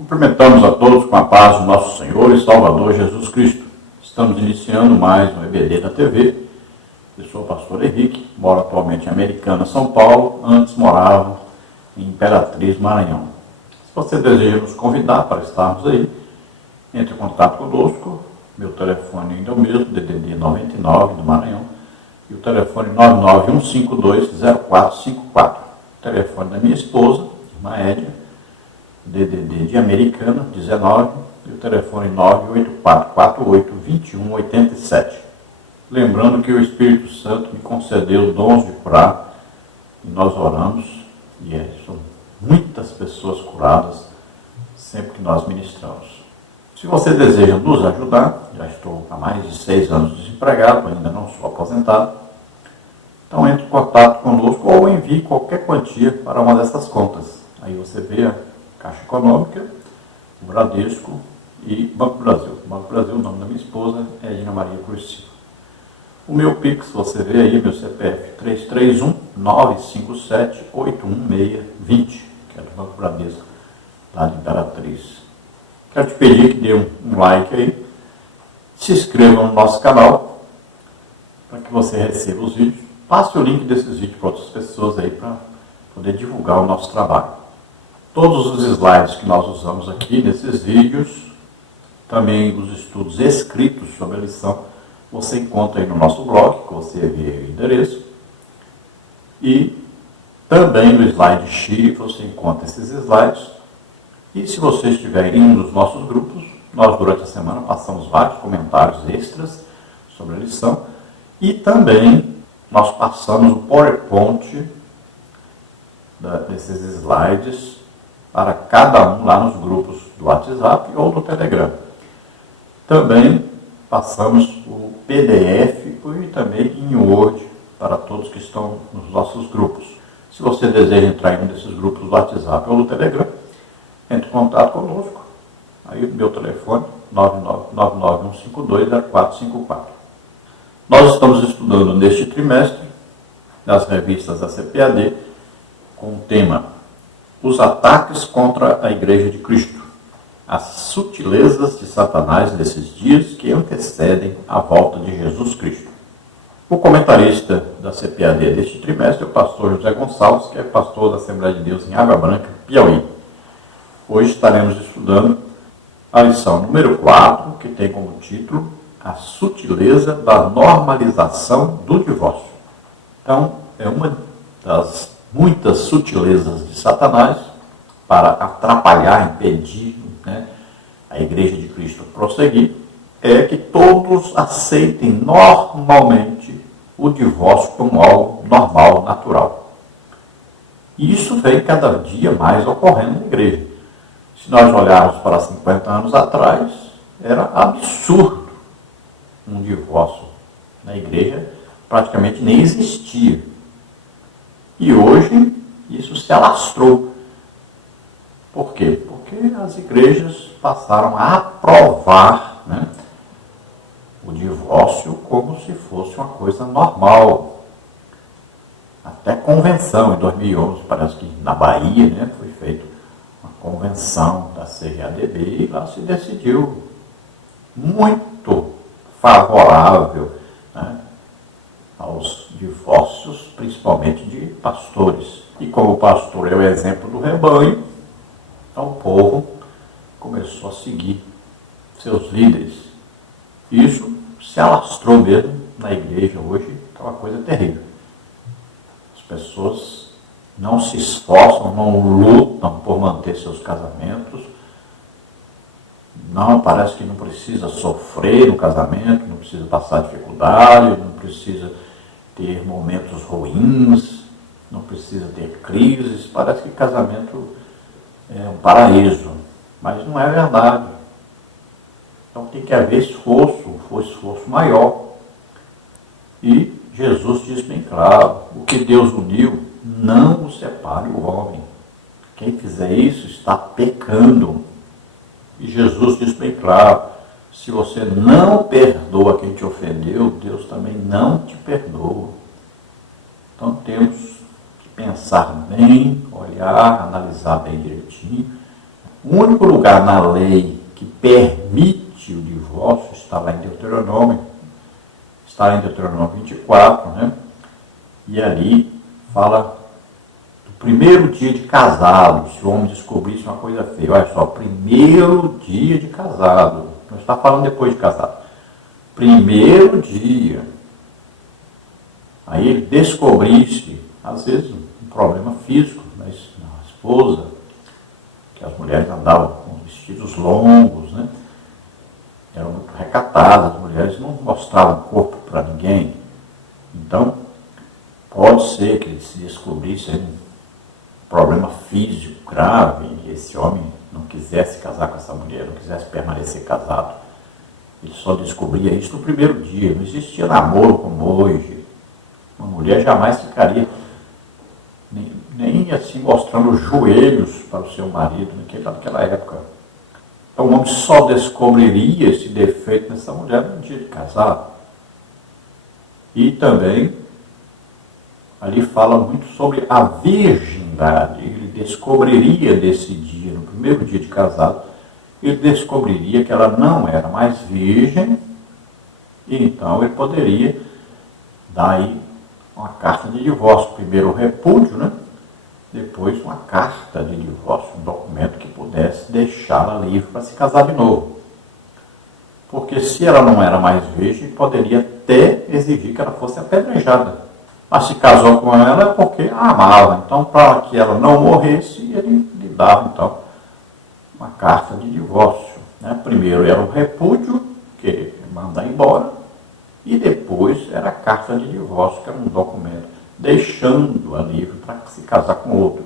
Cumprimentamos a todos com a paz do nosso Senhor e Salvador Jesus Cristo. Estamos iniciando mais um EBD da TV. Eu sou o pastor Henrique, moro atualmente em Americana, São Paulo. Antes morava em Imperatriz, Maranhão. Se você deseja nos convidar para estarmos aí, entre em contato conosco. Meu telefone ainda é o mesmo, DDD 99 do Maranhão. E o telefone 991520454. O telefone da minha esposa, irmã Édia, DDD de Americana, 19, e o telefone 98448-2187. Lembrando que o Espírito Santo me concedeu dons de curar, e nós oramos, e são muitas pessoas curadas sempre que nós ministramos. Se você deseja nos ajudar, já estou há mais de 6 anos desempregado, ainda não sou aposentado, então entre em contato conosco ou envie qualquer quantia para uma dessas contas. Aí você vê a Caixa Econômica, o Bradesco e Banco do Brasil. Banco do Brasil, o nome da minha esposa é Edna Maria Cruz Silva. O meu Pix, você vê aí, meu CPF 331-957-81620, que é do Banco Bradesco, lá de Imperatriz. Quero te pedir que dê um like aí, se inscreva no nosso canal, para que você receba os vídeos. Passe o link desses vídeos para outras pessoas aí, para poder divulgar o nosso trabalho. Todos os slides que nós usamos aqui nesses vídeos, também os estudos escritos sobre a lição, você encontra aí no nosso blog, que você vê o endereço. E também no slide X você encontra esses slides. E se você estiver em um dos nossos grupos, nós durante a semana passamos vários comentários extras sobre a lição. E também nós passamos o PowerPoint desses slides para cada um lá nos grupos do WhatsApp ou do Telegram. Também passamos o PDF e também em Word para todos que estão nos nossos grupos. Se você deseja entrar em um desses grupos do WhatsApp ou do Telegram, entre em contato conosco. Aí o meu telefone 991520454. Nós estamos estudando neste trimestre nas revistas da CPAD com o tema Os ataques contra a Igreja de Cristo, as sutilezas de Satanás nesses dias que antecedem a volta de Jesus Cristo. O comentarista da CPAD deste trimestre é o pastor José Gonçalves, que é pastor da Assembleia de Deus em Água Branca, Piauí. Hoje estaremos estudando a lição número 4, que tem como título A Sutileza da Normalização do Divórcio. Então, é uma das muitas sutilezas de Satanás para atrapalhar, impedir, a Igreja de Cristo prosseguir, é que todos aceitem normalmente o divórcio como algo normal, natural. E isso vem cada dia mais ocorrendo na Igreja. Se nós olharmos para 50 anos atrás, era absurdo um divórcio na Igreja, praticamente nem existia. E hoje isso se alastrou. Por quê? Porque as igrejas passaram a aprovar o divórcio como se fosse uma coisa normal. Até convenção, em 2011, parece que na Bahia foi feita uma convenção da CGADB e lá se decidiu muito favorável aos divórcios, principalmente de pastores. E como o pastor é o exemplo do rebanho, então o povo começou a seguir seus líderes. Isso se alastrou mesmo na igreja hoje, é uma coisa terrível. As pessoas não se esforçam, não lutam por manter seus casamentos. Não, parece que não precisa sofrer no casamento, não precisa passar dificuldade, não precisa ter momentos ruins, não precisa ter crises. Parece que casamento é um paraíso, mas não é verdade. Então tem que haver esforço, um esforço maior. E Jesus diz bem claro, o que Deus uniu, não o separe o homem. Quem fizer isso está pecando. E Jesus diz bem claro, se você não perdoa quem te ofendeu, Deus também não te perdoa. Então temos que pensar bem, olhar, analisar bem direitinho O único lugar na lei que permite o divórcio está lá em Deuteronômio, está lá em Deuteronômio 24, né? E ali fala do primeiro dia de casado, se o homem descobrisse uma coisa feia. Olha só, primeiro dia de casado, não está falando depois de casado. Primeiro dia. Aí ele descobrisse, às vezes, um problema físico na esposa, que as mulheres andavam com vestidos longos, né? Eram muito recatadas, as mulheres não mostravam o corpo para ninguém. Então, pode ser que ele se descobrisse um problema físico grave e esse homem não quisesse casar com essa mulher, não quisesse permanecer casado. Ele só descobria isso no primeiro dia, não existia namoro como hoje. Uma mulher jamais ficaria nem assim mostrando os joelhos para o seu marido naquela época. Então o homem só descobriria esse defeito nessa mulher no dia de casado. E também ali fala muito sobre a virgindade. Ele descobriria desse dia, no primeiro dia de casado, ele descobriria que ela não era mais virgem, e então ele poderia dar aí uma carta de divórcio. Primeiro o repúdio, né? Depois uma carta de divórcio, um documento que pudesse deixá-la livre para se casar de novo. Porque se ela não era mais virgem, poderia até exigir que ela fosse apedrejada. Mas se casou com ela é porque a amava. Então, para que ela não morresse, ele lhe dava, então, uma carta de divórcio. Né? Primeiro era o repúdio, que mandar embora, e depois era a carta de divórcio, que era um documento deixando-a livre para se casar com outro.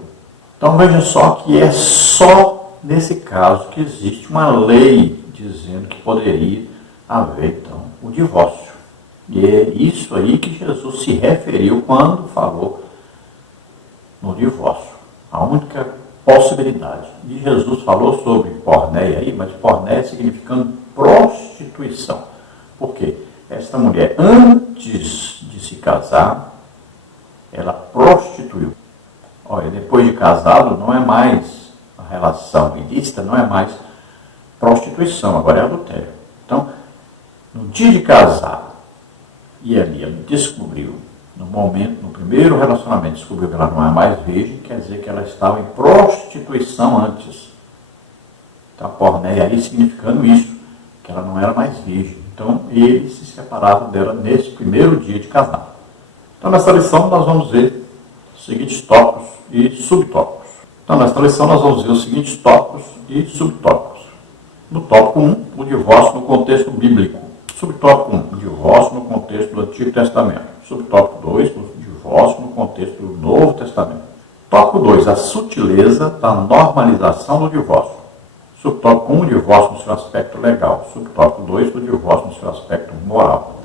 Então veja só que é só nesse caso que existe uma lei dizendo que poderia haver então o divórcio. E é isso aí que Jesus se referiu quando falou no divórcio. A única possibilidade. E Jesus falou sobre porneia aí, mas porneia significando prostituição. Por quê? Esta mulher, antes de se casar, ela prostituiu. Olha, depois de casado, não é mais a relação ilícita, não é mais prostituição, agora é adultério. Então, no dia de casar, e ali ela descobriu, no primeiro relacionamento, descobriu que ela não é mais virgem, quer dizer que ela estava em prostituição antes. Então, a porneia aí significando isso, que ela não era mais virgem. Então, ele se separava dela nesse primeiro dia de casar. Então, nessa lição, nós vamos ver os seguintes tópicos e subtópicos. Então, nesta lição, nós vamos ver os seguintes tópicos e subtópicos. No tópico 1, o divórcio no contexto bíblico. Subtópico 1, o divórcio no contexto do Antigo Testamento. Subtópico 2, o divórcio no contexto do Novo Testamento. Tópico 2, a sutileza da normalização do divórcio. Subtópico 1, o divórcio no seu aspecto legal. Subtópico 2, o divórcio no seu aspecto moral.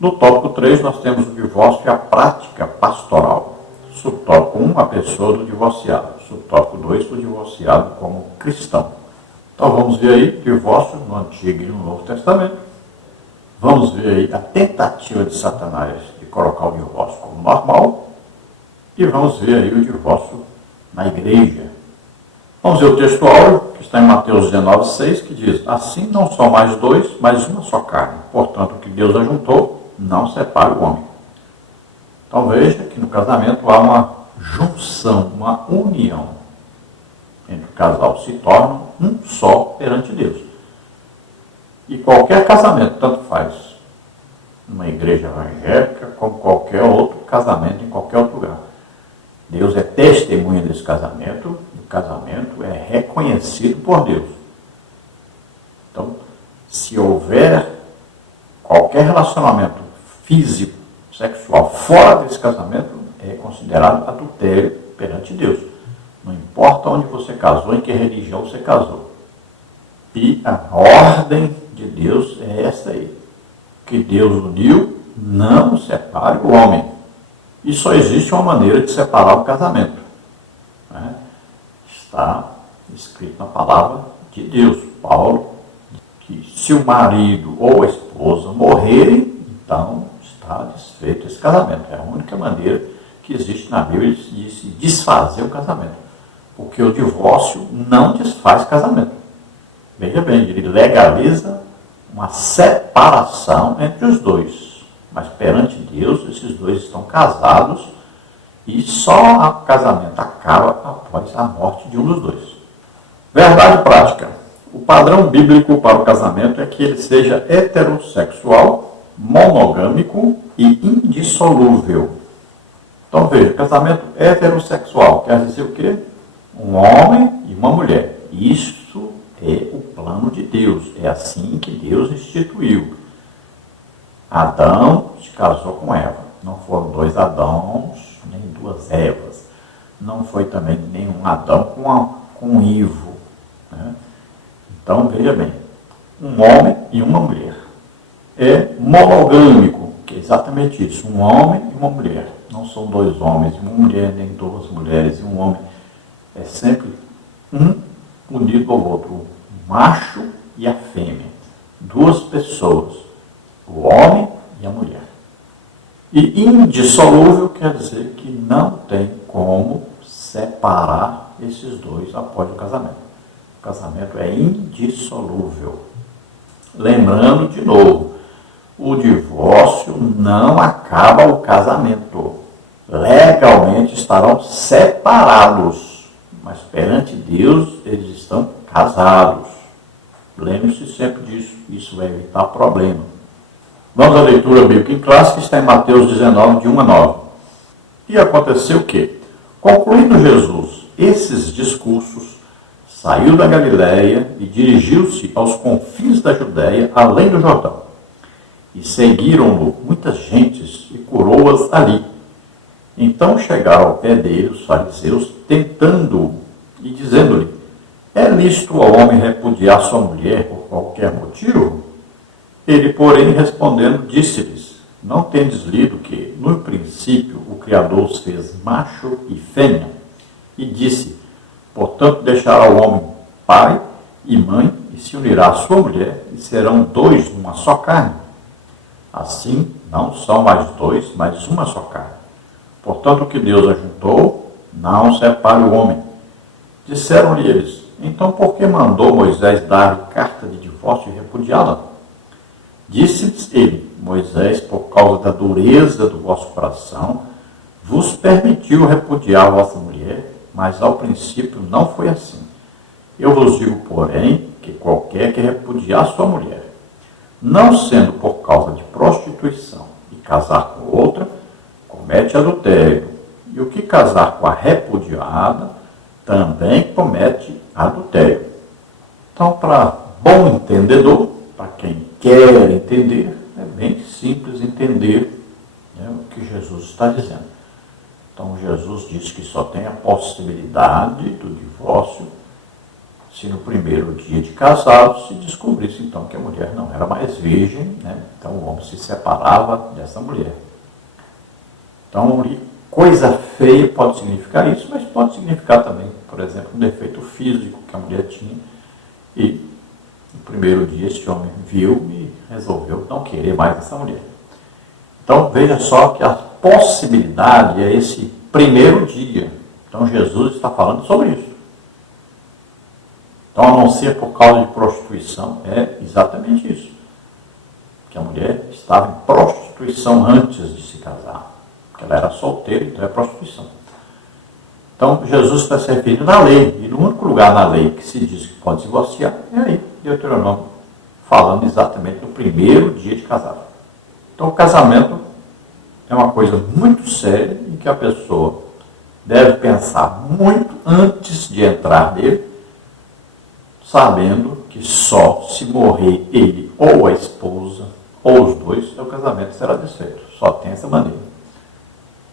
No tópico 3, nós temos o divórcio e a prática pastoral. Subtópico 1, a pessoa do divorciado. Subtópico 2, o divorciado como cristão. Então vamos ver aí o divórcio no Antigo e no Novo Testamento. Vamos ver aí a tentativa de Satanás de colocar o divórcio como normal. E vamos ver aí o divórcio na igreja. Vamos ver o texto áureo, que está em Mateus 19,6, que diz: assim não são mais dois, mas uma só carne. Portanto, o que Deus ajuntou, não separe o homem. Então veja que no casamento há uma junção, uma união entre o casal, se torna um só perante Deus. E qualquer casamento, tanto faz numa igreja evangélica, como qualquer outro casamento em qualquer outro lugar. Deus é testemunha desse casamento, e o casamento é reconhecido por Deus. Então, se houver qualquer relacionamento físico, sexual, fora desse casamento, é considerado adultério perante Deus. Não importa onde você casou, em que religião você casou. E a ordem de Deus é essa aí. Que Deus uniu, não separe o homem. E só existe uma maneira de separar o casamento. Né? Está escrito na palavra de Deus. Paulo, que se o marido ou a esposa morrerem, então está desfeito esse casamento. É a única maneira que existe na Bíblia de se desfazer o casamento. porque o divórcio não desfaz casamento. Veja bem, ele legaliza uma separação entre os dois. Mas perante Deus, esses dois estão casados e só o casamento acaba após a morte de um dos dois. Verdade prática. O padrão bíblico para o casamento é que ele seja heterossexual, monogâmico e indissolúvel. Então veja, casamento heterossexual quer dizer o quê? Um homem e uma mulher. Isso é o plano de Deus. É assim que Deus instituiu. Adão se casou com Eva. Não foram dois Adãos, nem duas Evas. Não foi também nenhum Adão com Ivo. Né? Então, veja bem, um homem e uma mulher. É monogâmico, que é exatamente isso, um homem e uma mulher. Não são dois homens e uma mulher, nem duas mulheres e um homem. É sempre um unido ao outro, o macho e a fêmea. Duas pessoas, o homem e a mulher. E indissolúvel quer dizer que não tem como separar esses dois após o casamento. O casamento é indissolúvel. Lembrando de novo, o divórcio não acaba o casamento. Legalmente estarão separados, mas perante Deus eles estão casados. Lembre-se sempre disso, isso vai evitar problema. Vamos à leitura bíblica em classe, que está em Mateus 19, de 1 a 9. E aconteceu o quê? Concluindo Jesus esses discursos, saiu da Galiléia e dirigiu-se aos confins da Judéia, além do Jordão. E seguiram-no muitas gentes e curou-as ali. Então chegaram ao pé dele os fariseus, tentando-o e dizendo-lhe: é lícito ao homem repudiar sua mulher por qualquer motivo? Ele, porém, respondendo, disse-lhes: não tendes lido que, no princípio, o Criador os fez macho e fêmea? E disse: portanto, deixará o homem pai e mãe e se unirá à sua mulher, e serão dois numa só carne. Assim, não são mais dois, mas uma só carne. Portanto, o que Deus ajuntou, não separe o homem. Disseram-lhe eles: então por que mandou Moisés dar-lhe carta de divórcio e repudiá-la? Disse-lhes ele: Moisés, por causa da dureza do vosso coração, vos permitiu repudiar a vossa mulher, mas ao princípio não foi assim. Eu vos digo, porém, que qualquer que repudiar sua mulher, não sendo por causa de prostituição e casar com outra, comete adultério. E o que casar com a repudiada, também comete adultério. Então, para bom entendedor, para quem quer entender, é bem simples entender, né, o que Jesus está dizendo. Então, Jesus diz que só tem a possibilidade do divórcio se no primeiro dia de casado se descobrisse, então, que a mulher não era mais virgem, né? Então o homem se separava dessa mulher. Então, coisa feia pode significar isso, mas pode significar também, por exemplo, um defeito físico que a mulher tinha e no primeiro dia esse homem viu e resolveu não querer mais essa mulher. Então, veja só que a possibilidade é esse primeiro dia. Então, Jesus está falando sobre isso. Então, a não ser por causa de prostituição, é exatamente isso. Que a mulher estava em prostituição antes de se casar. Porque ela era solteira, então é prostituição. Então, Jesus está se referindo na lei. E no único lugar na lei que se diz que pode se divorciar, é aí, Deuteronômio, falando exatamente do primeiro dia de casado. Então, o casamento é uma coisa muito séria em que a pessoa deve pensar muito antes de entrar nele, sabendo que só se morrer ele ou a esposa, ou os dois, o casamento será desfeito. Só tem essa maneira.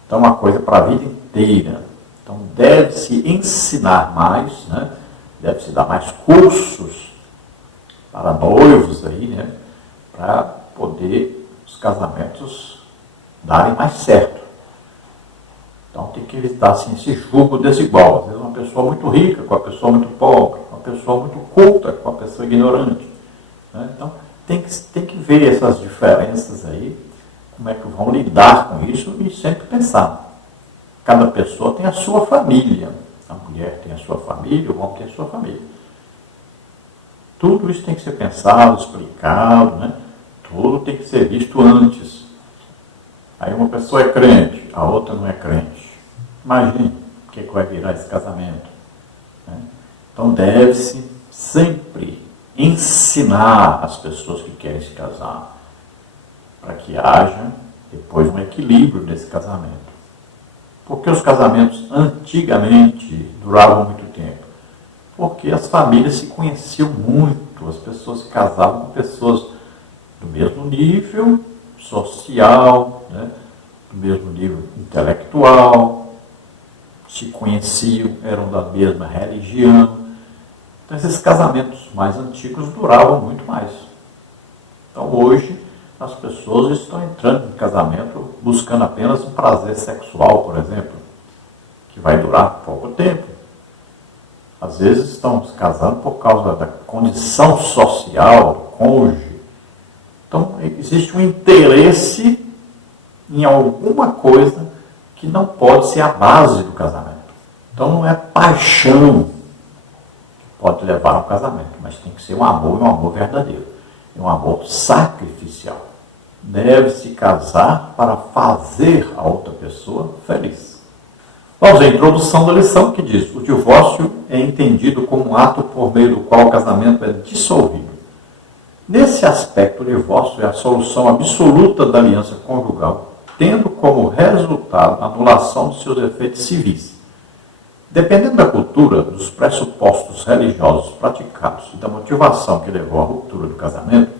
Então, uma coisa para a vida inteira. Então, deve-se ensinar mais, né? Deve-se dar mais cursos para noivos aí, né? Para poder os casamentos darem mais certo. Então, tem que evitar assim, esse julgo desigual. Às vezes, uma pessoa muito rica com a pessoa muito pobre, uma pessoa muito culta com a pessoa ignorante. Né? Então, tem que ver essas diferenças aí, como é que vão lidar com isso e sempre pensar. Cada pessoa tem a sua família. A mulher tem a sua família, o homem tem a sua família. Tudo isso tem que ser pensado, explicado, né? Tudo tem que ser visto antes. Aí uma pessoa é crente, a outra não é crente. Imagine o que vai virar esse casamento, né? Então deve-se sempre ensinar as pessoas que querem se casar, para que haja depois um equilíbrio nesse casamento. Por que os casamentos antigamente duravam muito tempo? Porque as famílias se conheciam muito, as pessoas se casavam com pessoas do mesmo nível social, né? Do mesmo nível intelectual, se conheciam, eram da mesma religião. Então esses casamentos mais antigos duravam muito mais. Então hoje as pessoas estão entrando em casamento buscando apenas um prazer sexual, por exemplo, que vai durar pouco tempo. Às vezes estão se casando por causa da condição social do cônjuge. Então existe um interesse em alguma coisa que não pode ser a base do casamento. Então não é paixão que pode levar ao casamento, mas tem que ser um amor verdadeiro. É um amor sacrificial. Deve-se casar para fazer a outra pessoa feliz. Vamos à introdução da lição que diz: o divórcio é entendido como um ato por meio do qual o casamento é dissolvido. Nesse aspecto, o divórcio é a solução absoluta da aliança conjugal, tendo como resultado a anulação de seus efeitos civis. Dependendo da cultura, dos pressupostos religiosos praticados e da motivação que levou à ruptura do casamento,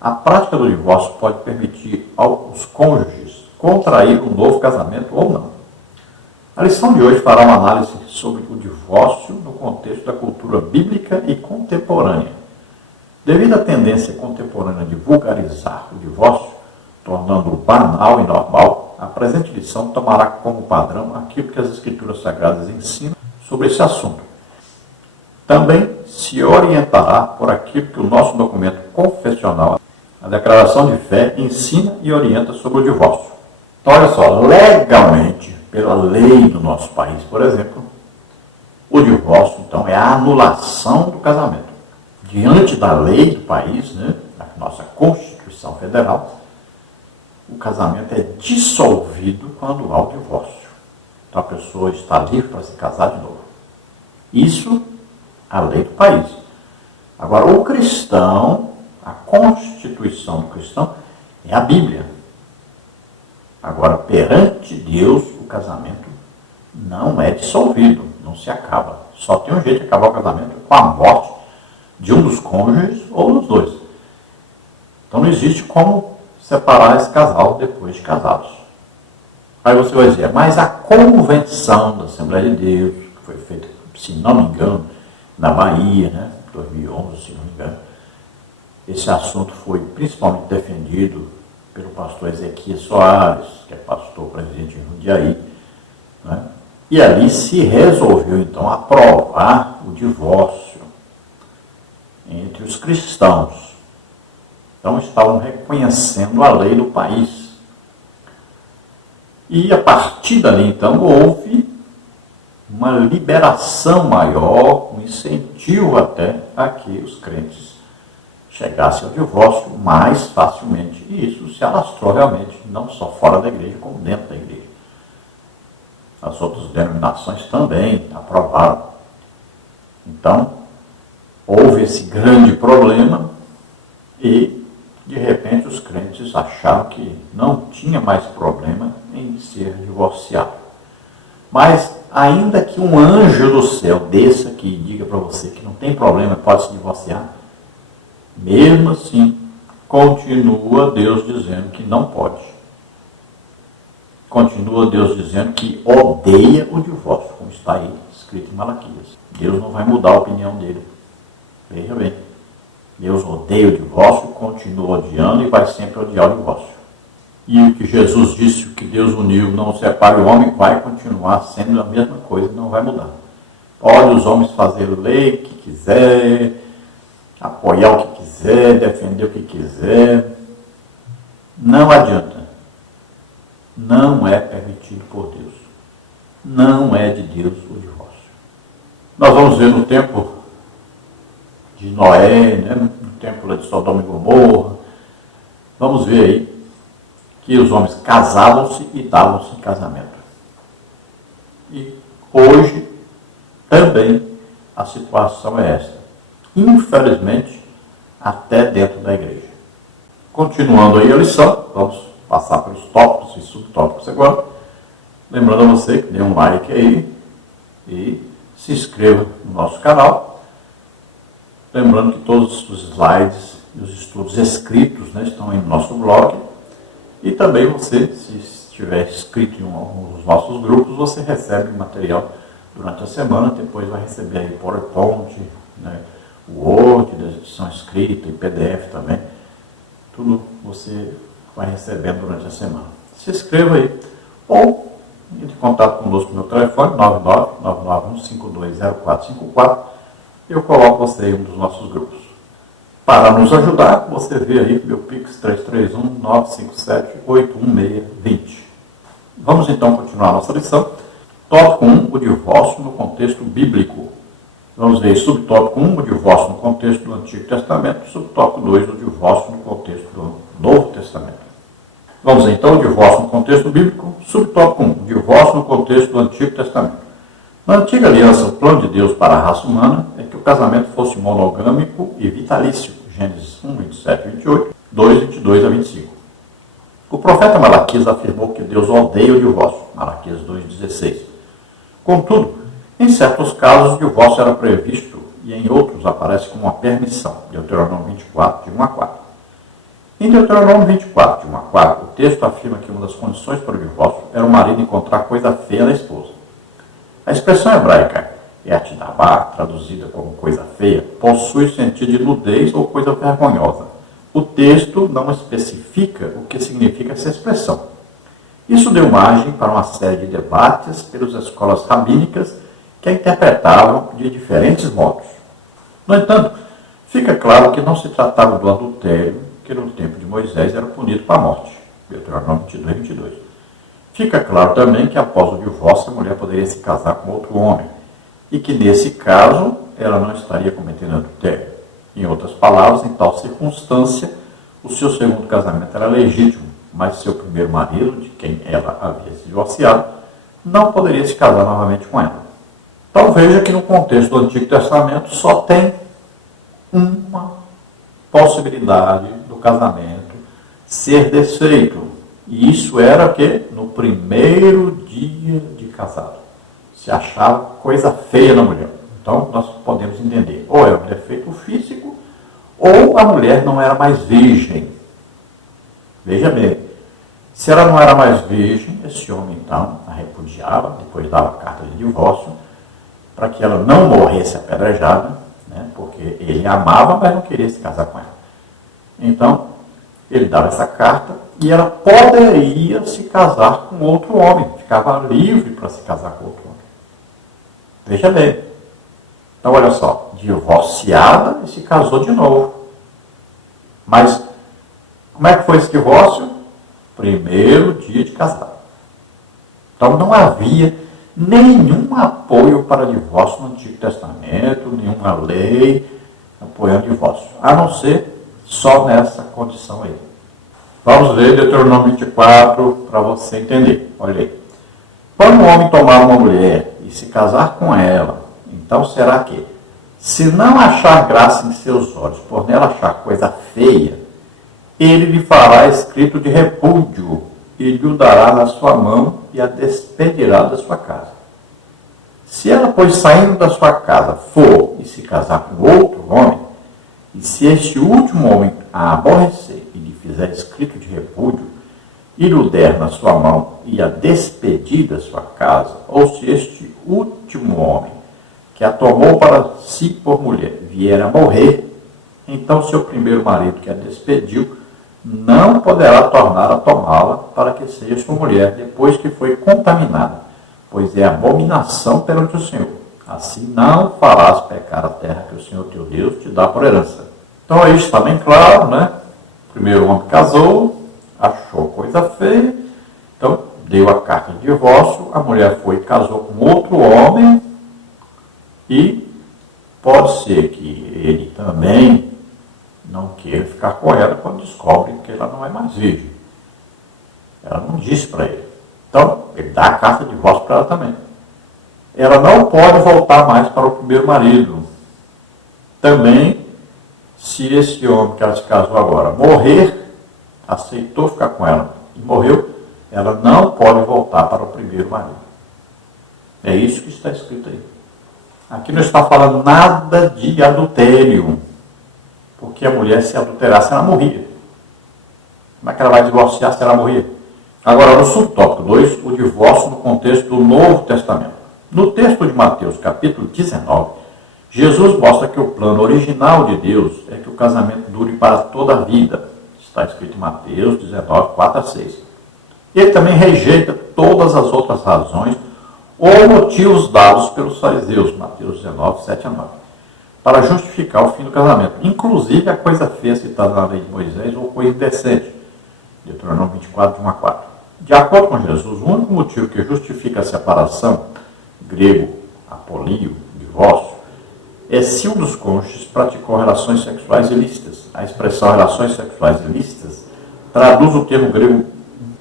a prática do divórcio pode permitir aos cônjuges contrair um novo casamento ou não. A lição de hoje fará uma análise sobre o divórcio no contexto da cultura bíblica e contemporânea. Devido à tendência contemporânea de vulgarizar o divórcio, tornando-o banal e normal, a presente lição tomará como padrão aquilo que as Escrituras Sagradas ensinam sobre esse assunto. Também se orientará por aquilo que o nosso documento confessional, a Declaração de Fé, ensina e orienta sobre o divórcio. Então, olha só, legalmente, pela lei do nosso país, por exemplo, o divórcio, então, é a anulação do casamento. Diante da lei do país, né, da nossa Constituição Federal, o casamento é dissolvido quando há o divórcio. Então a pessoa está livre para se casar de novo. Isso, a lei do país. Agora, o cristão, a Constituição do cristão, é a Bíblia. Agora, perante Deus, o casamento não é dissolvido, não se acaba. Só tem um jeito de acabar o casamento: com a morte de um dos cônjuges ou dos dois. Então não existe como separar esse casal depois de casados. Aí você vai dizer: mas a convenção da Assembleia de Deus, que foi feita, se não me engano, na Bahia, né, 2011, se não me engano, esse assunto foi principalmente defendido pelo pastor Ezequias Soares, que é pastor presidente em Jundiaí, né? E ali se resolveu então aprovar o divórcio entre os cristãos. Então estavam reconhecendo a lei do país. E a partir dali então houve uma liberação maior, um incentivo até a que os crentes chegassem ao divórcio mais facilmente. E isso se alastrou realmente, não só fora da igreja, como dentro da igreja. As outras denominações também aprovaram. Então, houve esse grande problema e, de repente, os crentes acharam que não tinha mais problema em ser divorciado. Mas, ainda que um anjo do céu desça aqui e diga para você que não tem problema, pode se divorciar, mesmo assim, continua Deus dizendo que não pode. Continua Deus dizendo que odeia o divórcio, como está aí escrito em Malaquias. Deus não vai mudar a opinião dele. Veja bem, Deus odeia o divórcio, continua odiando e vai sempre odiar o divórcio. E o que Jesus disse, o que Deus uniu, não separe o homem, vai continuar sendo a mesma coisa, não vai mudar. Pode os homens fazer lei o que quiser, apoiar o que quiser, defender o que quiser, não adianta. Não é permitido por Deus. Não é de Deus o divórcio. Noé, né, no tempo lá de Sodoma e Gomorra. Vamos ver aí que os homens casavam-se e davam-se em casamento. E hoje também a situação é essa. Infelizmente, até dentro da igreja. Continuando aí a lição, vamos passar pelos tópicos e subtópicos agora. Lembrando a você que dê um like aí e se inscreva no nosso canal. Lembrando que todos os slides e os estudos escritos, né, estão aí no nosso blog. E também você, se estiver inscrito em um dos nossos grupos, você recebe material durante a semana. Depois vai receber aí PowerPoint, né, Word, edição escrita e PDF também. Tudo você vai recebendo durante a semana. Se inscreva aí ou entre em contato conosco no meu telefone 99991520454 e eu coloco você em um dos nossos grupos. Para nos ajudar, você vê aí meu Pix 331-957-81620. Vamos então continuar a nossa lição. Tópico 1, o divórcio no contexto bíblico. Vamos ver subtópico 1, o divórcio no contexto do Antigo Testamento, subtópico 2, o divórcio no contexto do Novo Testamento. Vamos então ao divórcio no contexto bíblico, subtópico 1, o divórcio no contexto do Antigo Testamento. Na Antiga Aliança, o plano de Deus para a raça humana é que o casamento fosse monogâmico e vitalício, Gênesis 1, 27 e 28, 2, 22 a 25. O profeta Malaquias afirmou que Deus odeia o divórcio, Malaquias 2,16. Contudo, em certos casos, o divórcio era previsto e em outros aparece como uma permissão, Deuteronômio 24, de 1 a 4. Em Deuteronômio 24, de 1 a 4, o texto afirma que uma das condições para o divórcio era o marido encontrar coisa feia na esposa. A expressão hebraica Etidabá, traduzida como coisa feia, possui o sentido de nudez ou coisa vergonhosa. O texto não especifica o que significa essa expressão. Isso deu margem para uma série de debates pelas escolas rabínicas que a interpretavam de diferentes modos. No entanto, fica claro que não se tratava do adultério, que no tempo de Moisés era punido com a morte. Deuteronômio 22, 22. Fica claro também que após o divórcio a mulher poderia se casar com outro homem, e que nesse caso ela não estaria cometendo adultério. Em outras palavras, em tal circunstância, o seu segundo casamento era legítimo, mas seu primeiro marido, de quem ela havia se divorciado, não poderia se casar novamente com ela. Então veja que no contexto do Antigo Testamento só tem uma possibilidade do casamento ser desfeito. E isso era o quê? No primeiro dia de casado. Se achava coisa feia na mulher. Então nós podemos entender, ou era um defeito físico, ou a mulher não era mais virgem. Veja bem, se ela não era mais virgem, esse homem então a repudiava, depois dava carta de divórcio, para que ela não morresse apedrejada, né, porque ele a amava, mas não queria se casar com ela. Então, ele dava essa carta e ela poderia se casar com outro homem, ficava livre para se casar com outro homem. Veja bem. Então, olha só, divorciada e se casou de novo. Mas, como é que foi esse divórcio? Primeiro dia de casado. Então, não havia nenhum apoio para divórcio no Antigo Testamento, nenhuma lei apoiando divórcio, a não ser só nessa condição aí. Vamos ver Deuteronômio 24 para você entender. Olha aí. Quando um homem tomar uma mulher e se casar com ela, então será que, se não achar graça em seus olhos, por nela achar coisa feia, ele lhe fará escrito de repúdio e lhe o dará na sua mão e a despedirá da sua casa. Se ela, pois, saindo da sua casa, for e se casar com outro homem, e se este último homem a aborrecer e lhe fizer escrito de repúdio, e lhe der na sua mão e a despedir da sua casa, ou se este último homem que a tomou para si por mulher vier a morrer, então seu primeiro marido que a despediu não poderá tornar a tomá-la para que seja sua mulher depois que foi contaminada, pois é abominação perante o Senhor. Assim não farás pecar a terra que o Senhor teu Deus te dá por herança. Então aí está bem claro, né? O primeiro homem casou, achou coisa feia, então deu a carta de divórcio, a mulher foi e casou com outro homem e pode ser que ele também não queira ficar com ela quando descobre que ela não é mais virgem. Ela não disse para ele. Então, ele dá a carta de divórcio para ela também. Ela não pode voltar mais para o primeiro marido. Também, se esse homem que ela se casou agora morrer, aceitou ficar com ela e morreu, ela não pode voltar para o primeiro marido. É isso que está escrito aí. Aqui não está falando nada de adultério, porque a mulher, se adulterasse, ela morria. Como é que ela vai divorciar se ela morrer? Agora, no subtópico 2, o divórcio no contexto do Novo Testamento. No texto de Mateus, capítulo 19, Jesus mostra que o plano original de Deus é que o casamento dure para toda a vida. Está escrito em Mateus 19, 4 a 6. Ele também rejeita todas as outras razões ou motivos dados pelos fariseus, Mateus 19, 7 a 9, para justificar o fim do casamento, inclusive a coisa feia citada na lei de Moisés ou coisa indecente, Deuteronômio 24, de 1 a 4. De acordo com Jesus, o único motivo que justifica a separação, grego, apolio, divórcio, é se um dos cônjuges praticou relações sexuais ilícitas. A expressão relações sexuais ilícitas traduz o termo grego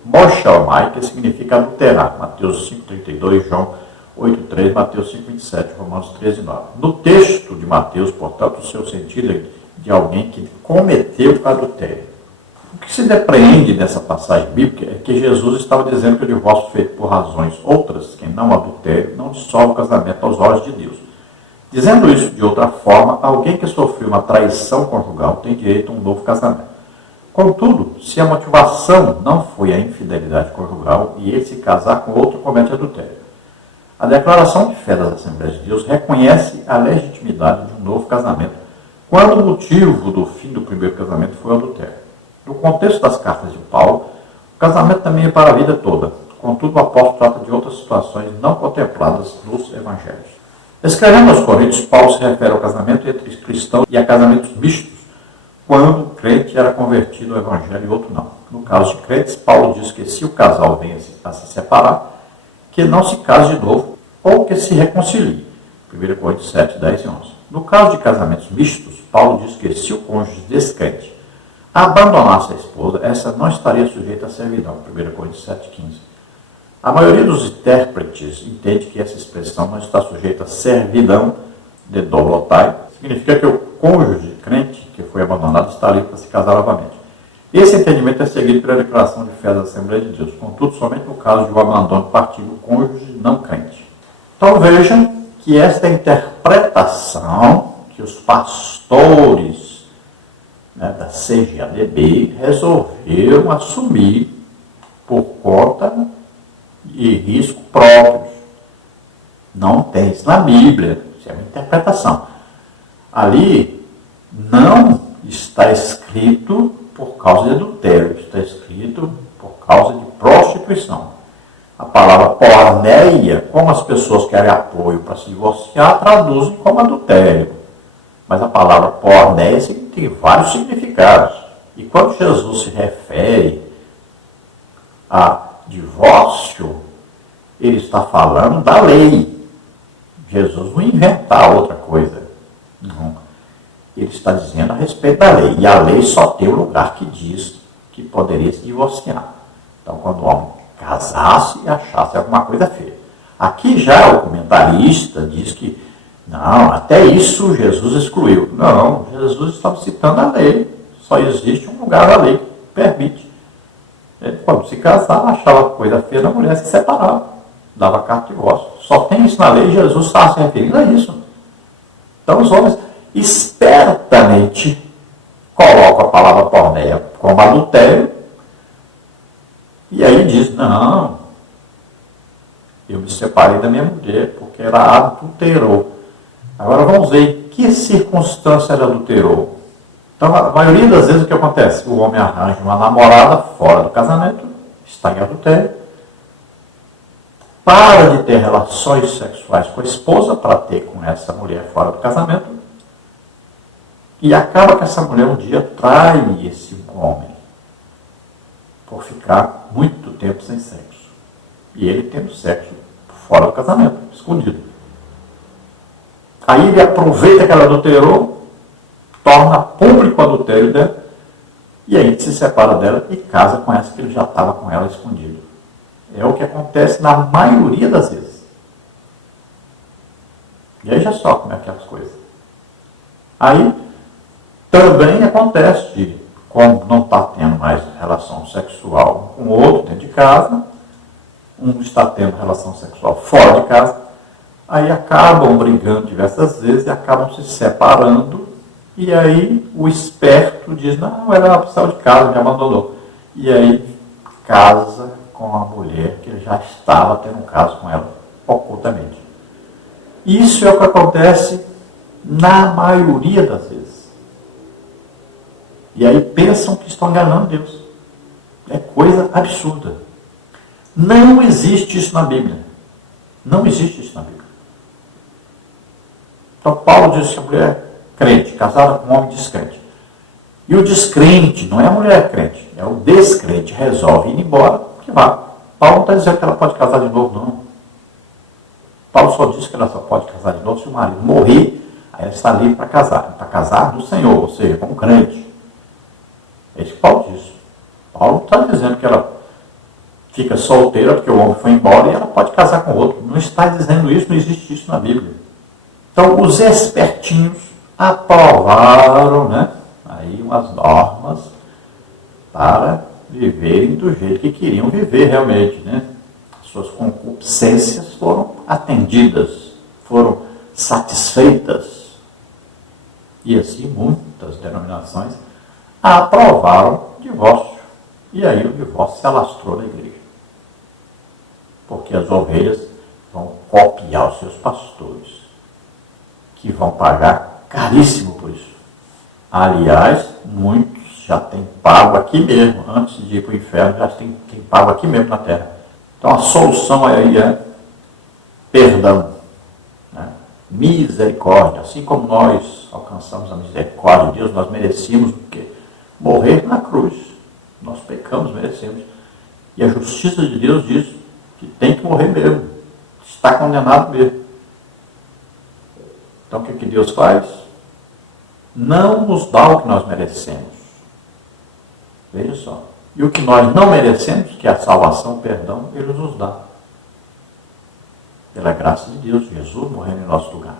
moshalmai, que significa adulterar, Mateus 5,32, João 8,3, Mateus 5,27, Romanos 13,9. No texto de Mateus, portanto, o seu sentido é de alguém que cometeu adultério. O que se depreende dessa passagem bíblica é que Jesus estava dizendo que o divórcio feito por razões outras que não adultério não dissolve o casamento aos olhos de Deus. Dizendo isso de outra forma, alguém que sofreu uma traição conjugal tem direito a um novo casamento. Contudo, se a motivação não foi a infidelidade conjugal e ele se casar com outro, comete adultério. A declaração de fé das Assembleias de Deus reconhece a legitimidade de um novo casamento quando o motivo do fim do primeiro casamento foi o adultério. No contexto das cartas de Paulo, o casamento também é para a vida toda. Contudo, o apóstolo trata de outras situações não contempladas nos evangelhos. Escrevendo aos Coríntios, Paulo se refere ao casamento entre cristãos e a casamentos mistos, quando o crente era convertido ao evangelho e outro não. No caso de crentes, Paulo diz que se o casal vem a se separar, que não se case de novo ou que se reconcilie. 1 Coríntios 7, 10 e 11. No caso de casamentos mistos, Paulo diz que se o cônjuge descrente abandonasse a esposa, essa não estaria sujeita à servidão. 1 Coríntios 7, 15. A maioria dos intérpretes entende que essa expressão não está sujeita à servidão de dolotai. Significa que o cônjuge crente que foi abandonado está livre para se casar novamente. Esse entendimento é seguido pela declaração de fé da Assembleia de Deus, contudo, somente no caso de um abandono partido do cônjuge não crente. Então vejam que esta interpretação que os pastores da CGADB resolveram assumir por conta de risco próprios. Não tem isso na Bíblia, isso é uma interpretação. Ali não está escrito por causa de adultério, está escrito por causa de prostituição. A palavra porneia, como as pessoas querem apoio para se divorciar, traduzem como adultério. Mas a palavra porneia tem vários significados. E quando Jesus se refere a divórcio, ele está falando da lei. Jesus não inventar outra coisa. Não. Ele está dizendo a respeito da lei. E a lei só tem um lugar que diz que poderia se divorciar. Então, quando o homem casasse e achasse alguma coisa feia. Aqui já o comentarista diz que, não, até isso Jesus excluiu. Não, Jesus estava citando a lei. Só existe um lugar da lei que permite. Ele, quando se casava, achava coisa feia na mulher, se separava. Dava carta de divórcio. Só tem isso na lei e Jesus estava se referindo a isso. Então, os homens espertamente colocam a palavra porneia como adultério e aí diz, não, eu me separei da minha mulher porque ela adulterou. Agora vamos ver em que circunstância ela adulterou. Então, a maioria das vezes o que acontece? O homem arranja uma namorada fora do casamento, está em adultério, para de ter relações sexuais com a esposa para ter com essa mulher fora do casamento e acaba que essa mulher um dia trai esse homem por ficar muito tempo sem sexo. E ele tendo sexo fora do casamento, escondido. Aí ele aproveita que ela adulterou, torna público o adultério dela, e aí ele se separa dela e casa com essa que ele já estava com ela escondido. É o que acontece na maioria das vezes. E aí já só como é aquelas coisas. Aí também acontece de, como não está tendo mais relação sexual com o outro dentro de casa, um está tendo relação sexual fora de casa, aí acabam brigando diversas vezes e acabam se separando, e aí o esperto diz, não, ela saiu de casa, me abandonou. E aí casa com a mulher que já estava tendo um caso com ela ocultamente. Isso é o que acontece na maioria das vezes. E aí pensam que estão enganando Deus. É coisa absurda. Não existe isso na Bíblia. Não existe isso na Bíblia. Então Paulo diz que a mulher é crente, casada com um homem descrente. E o descrente, não é a mulher crente, é o descrente, resolve ir embora, que vá. Paulo não está dizendo que ela pode casar de novo, não. Paulo só diz que ela só pode casar de novo se o marido morrer, aí ela está livre para casar no Senhor, ou seja, como crente. É isso que Paulo diz. Paulo não está dizendo que ela fica solteira porque o homem foi embora e ela pode casar com outro. Não está dizendo isso, não existe isso na Bíblia. Então, os espertinhos aprovaram, né, aí umas normas para viverem do jeito que queriam viver realmente, né? Suas concupiscências foram atendidas, foram satisfeitas. E assim muitas denominações aprovaram o divórcio. E aí o divórcio se alastrou na igreja. Porque as ovelhas vão copiar os seus pastores, que vão pagar caríssimo por isso. Aliás, muitos já têm pago aqui mesmo, antes de ir para o inferno, já tem pago aqui mesmo na terra. Então a solução aí é perdão, né? Misericórdia. Assim como nós alcançamos a misericórdia de Deus, nós merecíamos morrer na cruz. Nós pecamos, merecemos. E a justiça de Deus diz que tem que morrer mesmo. Está condenado mesmo. Então o que Deus faz? Não nos dá o que nós merecemos. Veja só. E o que nós não merecemos, que é a salvação, o perdão, Ele nos dá. Pela graça de Deus, Jesus morrendo em nosso lugar.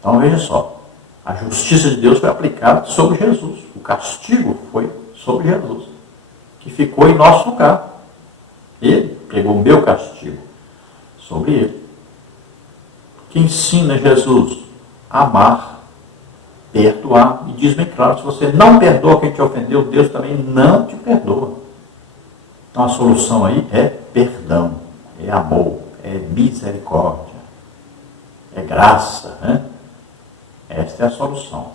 Então veja só. A justiça de Deus foi aplicada sobre Jesus. O castigo foi sobre Jesus, que ficou em nosso lugar. Ele pegou o meu castigo sobre ele. Que ensina Jesus a amar, perdoar. E diz bem claro, se você não perdoa quem te ofendeu, Deus também não te perdoa. Então a solução aí é perdão, é amor, é misericórdia, é graça, né? Esta é a solução.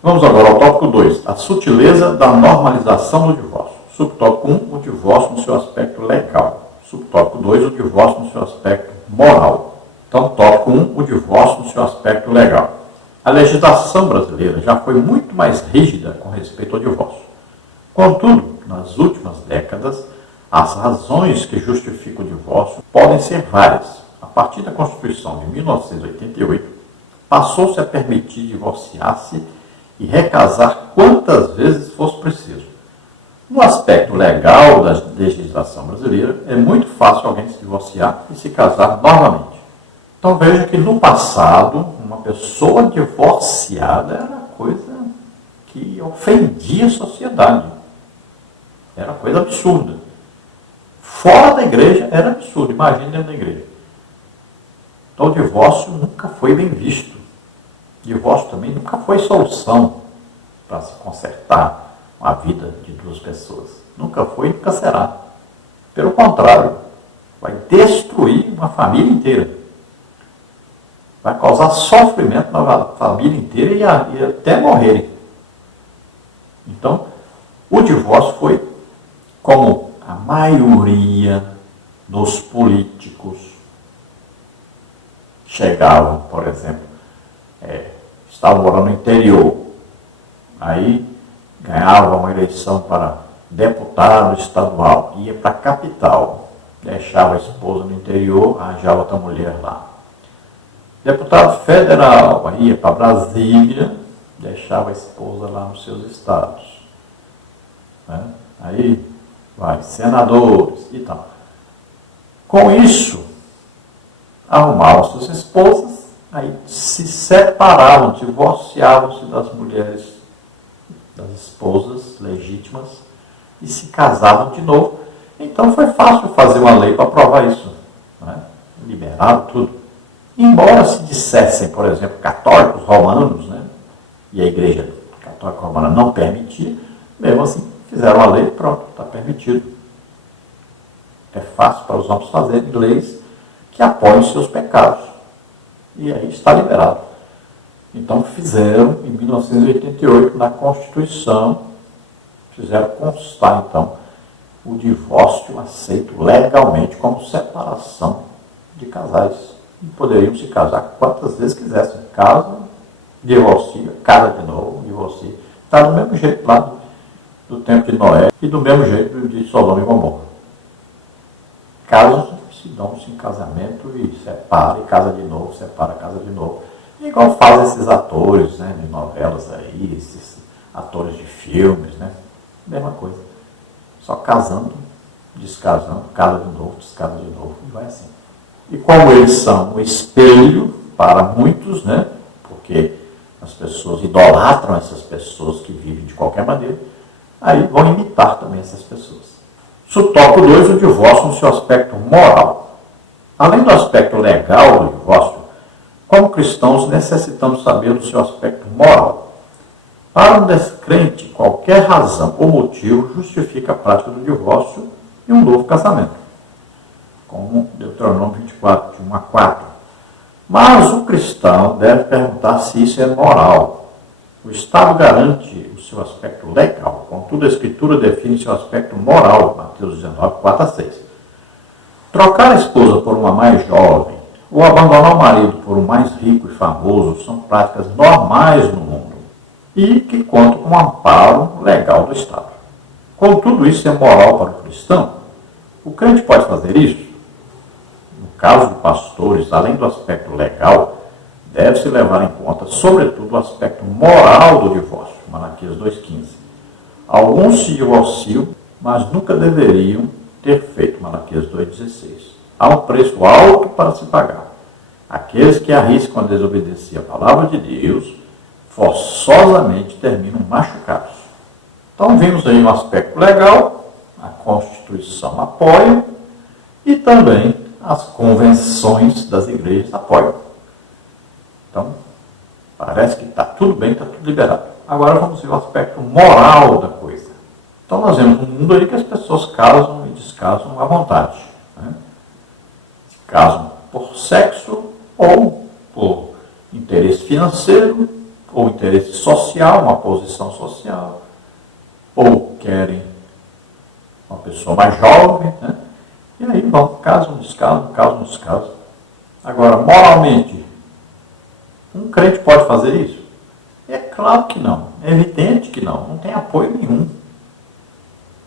Vamos agora ao tópico 2, a sutileza da normalização do divórcio. Subtópico 1, o divórcio no seu aspecto legal. Subtópico 2, o divórcio no seu aspecto moral. Então, tópico 1, o divórcio no seu aspecto legal. A legislação brasileira já foi muito mais rígida com respeito ao divórcio. Contudo, nas últimas décadas, as razões que justificam o divórcio podem ser várias. A partir da Constituição de 1988, passou-se a permitir divorciar-se e recasar quantas vezes fosse preciso. No aspecto legal da legislação brasileira, é muito fácil alguém se divorciar e se casar novamente. Então veja que no passado, uma pessoa divorciada era coisa que ofendia a sociedade. Era coisa absurda. Fora da igreja era absurdo, imagine dentro da igreja. Então o divórcio nunca foi bem visto. O divórcio também nunca foi solução para se consertar a vida de duas pessoas. Nunca foi e nunca será. Pelo contrário, vai destruir uma família inteira. Vai causar sofrimento na família inteira e até morrerem. Então, o divórcio foi como a maioria dos políticos chegavam, por exemplo, estavam morando no interior, aí ganhavam uma eleição para deputado estadual, ia para a capital, deixava a esposa no interior, arranjava outra mulher lá. Deputado federal, aí ia para Brasília, deixava a esposa lá nos seus estados. Né? Aí vai, senadores e tal. Com isso, arrumavam suas esposas, aí se separavam, divorciavam-se das mulheres, das esposas legítimas, e se casavam de novo. Então foi fácil fazer uma lei para provar isso. Né? Liberaram tudo. Embora se dissessem, por exemplo, católicos romanos, né? E a igreja católica romana não permitia, mesmo assim fizeram a lei e pronto, está permitido. É fácil para os homens fazerem leis que apoiem seus pecados. E aí está liberado. Então fizeram, em 1988, na Constituição, fizeram constar, então, o divórcio aceito legalmente como separação de casais. E poderiam se casar quantas vezes quisessem. Casa, divorcia, casa de novo, divorcia. Está do mesmo jeito lá do tempo de Noé e do mesmo jeito de Sodoma e Gomorra. Casos se dão-se em casamento e separa, e casa de novo, separa, casa de novo. E igual fazem esses atores, né, de novelas aí, esses atores de filmes, né? Mesma coisa. Só casando, descasando, casa de novo, descasa de novo, e vai assim. E como eles são um espelho para muitos, né? Porque as pessoas idolatram essas pessoas que vivem de qualquer maneira, aí vão imitar também essas pessoas. Tópico 2, o divórcio no seu aspecto moral. Além do aspecto legal do divórcio, como cristãos necessitamos saber do seu aspecto moral. Para um descrente, qualquer razão ou motivo justifica a prática do divórcio e um novo casamento. Como Deuteronômio 24, de 1 a 4. Mas o cristão deve perguntar se isso é moral. O Estado garante o seu aspecto legal, contudo a Escritura define seu aspecto moral, Mateus 19, 4 a 6. Trocar a esposa por uma mais jovem ou abandonar o marido por um mais rico e famoso são práticas normais no mundo e que contam com o amparo legal do Estado. Contudo, isso é moral para o cristão? O crente pode fazer isso? No caso de pastores, além do aspecto legal, deve-se levar em conta, sobretudo, o aspecto moral do divórcio, Malaquias 2,15. Alguns se divorciam, mas nunca deveriam ter feito, Malaquias 2,16. Há um preço alto para se pagar. Aqueles que arriscam a desobedecer a palavra de Deus, forçosamente terminam machucados. Então, vimos aí um aspecto legal, a Constituição apoia, e também as convenções das igrejas apoiam. Então, parece que está tudo bem, está tudo liberado. Agora vamos ver o aspecto moral da coisa. Então nós vemos um mundo aí que as pessoas casam e descasam à vontade. Né? Se casam por sexo ou por interesse financeiro, ou interesse social, uma posição social, ou querem uma pessoa mais jovem, né? E aí vão, casam, descasam. Agora, moralmente, um crente pode fazer isso? É claro que não. É evidente que não. Não tem apoio nenhum.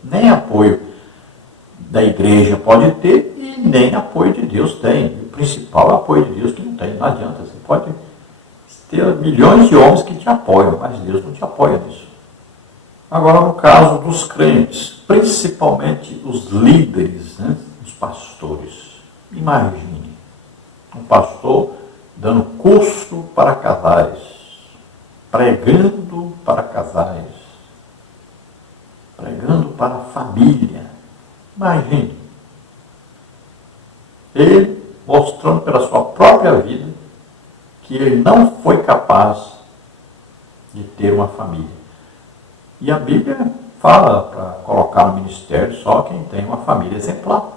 Nem apoio da igreja pode ter e nem apoio de Deus tem. O principal é o apoio de Deus que não tem. Não adianta. Você pode ter milhões de homens que te apoiam, mas Deus não te apoia nisso. Agora, no caso dos crentes, principalmente os líderes, né, os pastores. Imagine um pastor dando curso para casais, pregando para casais, pregando para a família. Imagine. Ele mostrando pela sua própria vida que ele não foi capaz de ter uma família. E a Bíblia fala para colocar no ministério só quem tem uma família exemplar.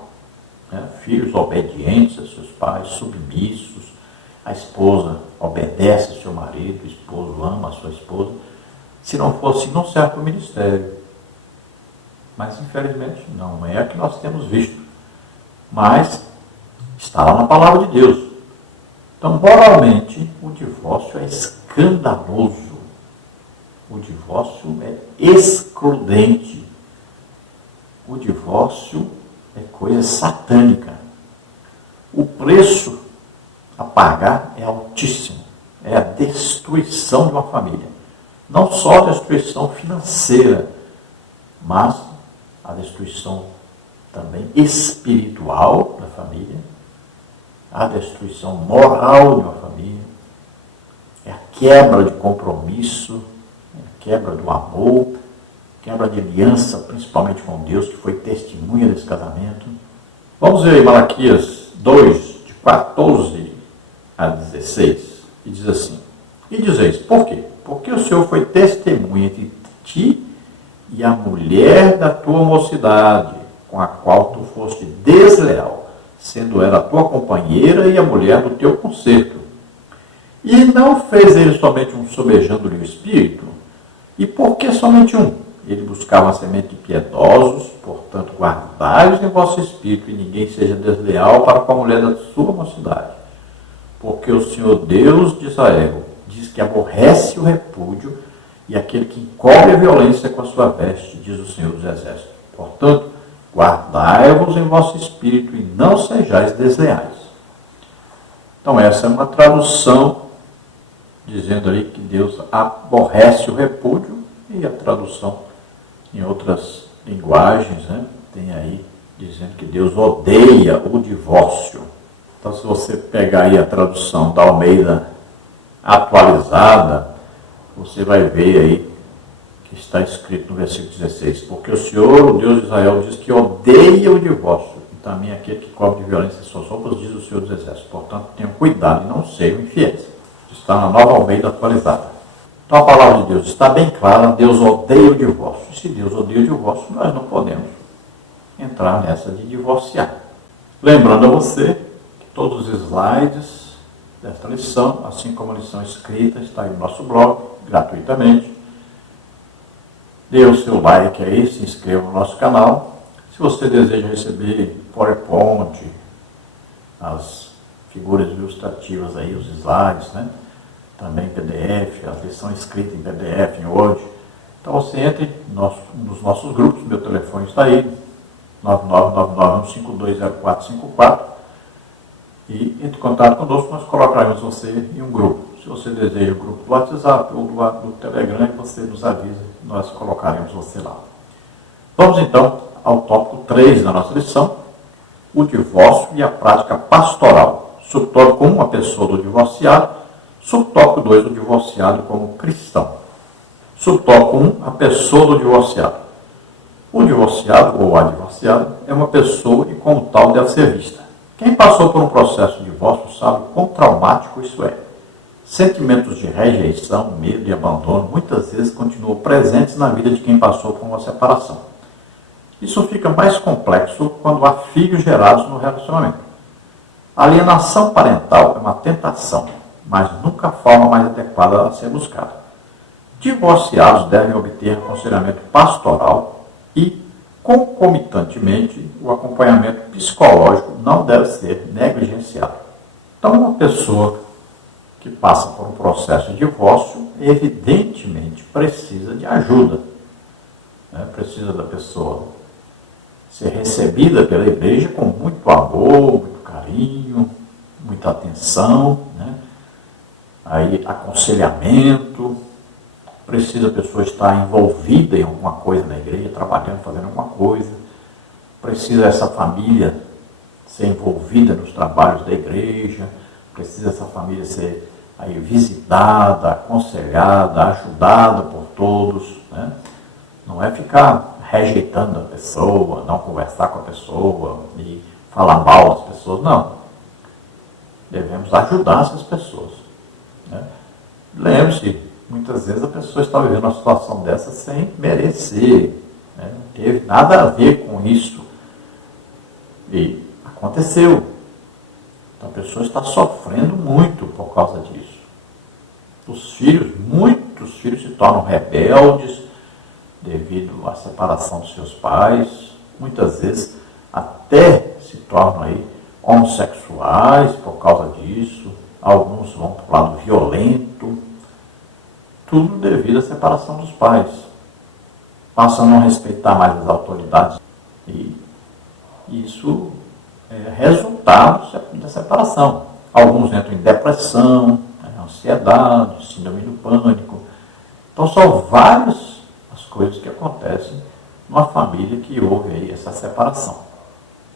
Né? Filhos obedientes a seus pais, submissos. A esposa obedece ao seu marido, o esposo ama a sua esposa. Se não fosse, não serve para o ministério. Mas, infelizmente, não é o que nós temos visto. Mas está lá na palavra de Deus. Então, moralmente, o divórcio é escandaloso. O divórcio é excludente. O divórcio é coisa satânica. O preço a pagar é altíssimo. É a destruição de uma família. Não só a destruição financeira, mas a destruição também espiritual da família, a destruição moral de uma família, é a quebra de compromisso, é a quebra do amor, quebra de aliança, principalmente com Deus, que foi testemunha desse casamento. Vamos ver aí Malaquias 2, de 14 a 16, e diz assim: E dizeis, por quê? Porque o Senhor foi testemunha entre ti e a mulher da tua mocidade, com a qual tu foste desleal, sendo ela a tua companheira e a mulher do teu concerto. E não fez ele somente um sobejando-lhe o espírito? E por que somente um? Ele buscava a semente de piedosos, portanto guardai-os em vosso espírito, e ninguém seja desleal para com a mulher da sua mocidade. Porque o Senhor Deus de Israel diz que aborrece o repúdio e aquele que encobre a violência com a sua veste, diz o Senhor dos Exércitos. Portanto, guardai-vos em vosso espírito e não sejais desleais. Então essa é uma tradução dizendo ali que Deus aborrece o repúdio, e a tradução em outras linguagens, né, tem aí dizendo que Deus odeia o divórcio. Então, se você pegar aí a tradução da Almeida atualizada, você vai ver aí que está escrito no versículo 16: Porque o Senhor, o Deus de Israel, diz que odeia o divórcio, e também aquele que cobre de violência em suas roupas, diz o Senhor dos Exércitos. Portanto, tenham cuidado e não sejam infiéis. Está na Nova Almeida atualizada. Então a palavra de Deus está bem clara: Deus odeia o divórcio. E se Deus odeia o divórcio, nós não podemos entrar nessa de divorciar. Lembrando a você que todos os slides desta lição, assim como a lição escrita, está aí no nosso blog, gratuitamente. Dê o seu like aí, se inscreva no nosso canal. Se você deseja receber PowerPoint, as figuras ilustrativas aí, os slides, né? Também PDF, a lição escrita em PDF, em Word. Então você entre nos nossos grupos, meu telefone está aí, 99991520454, e entre em contato conosco, nós colocaremos você em um grupo. Se você deseja o grupo do WhatsApp ou do Telegram, você nos avisa, nós colocaremos você lá. Vamos então ao tópico 3 da nossa lição: o divórcio e a prática pastoral. Subtópico 1, a pessoa do divorciado. Subtópico 2, o divorciado como cristão. Subtópico 1, a pessoa do divorciado. O divorciado ou a divorciada é uma pessoa e como tal deve ser vista. Quem passou por um processo de divórcio sabe quão traumático isso é. Sentimentos de rejeição, medo e abandono muitas vezes continuam presentes na vida de quem passou por uma separação. Isso fica mais complexo quando há filhos gerados no relacionamento. A alienação parental é uma tentação, mas nunca a forma mais adequada a ser buscada. Divorciados devem obter aconselhamento pastoral e, concomitantemente, o acompanhamento psicológico não deve ser negligenciado. Então, uma pessoa que passa por um processo de divórcio, evidentemente precisa de ajuda, né? Precisa da pessoa ser recebida pela igreja com muito amor, muito carinho, muita atenção, né? Aí, aconselhamento. Precisa a pessoa estar envolvida em alguma coisa na igreja, trabalhando, fazendo alguma coisa. Precisa essa família ser envolvida nos trabalhos da igreja. Precisa essa família ser aí visitada, aconselhada, ajudada por todos, né? Não é ficar rejeitando a pessoa, não conversar com a pessoa e falar mal das pessoas, não. Devemos ajudar essas pessoas, né? Lembre-se, muitas vezes a pessoa está vivendo uma situação dessa sem merecer, né? Não teve nada a ver com isso. E aconteceu. Então a pessoa está sofrendo muito por causa disso. Os filhos, muitos filhos se tornam rebeldes devido à separação dos seus pais. Muitas vezes até se tornam aí homossexuais por causa disso. Alguns vão para o lado violento. Tudo devido à separação dos pais. Passam a não respeitar mais as autoridades. E isso é resultado da separação. Alguns entram em depressão, ansiedade, síndrome do pânico. Então são várias as coisas que acontecem numa família que houve aí essa separação.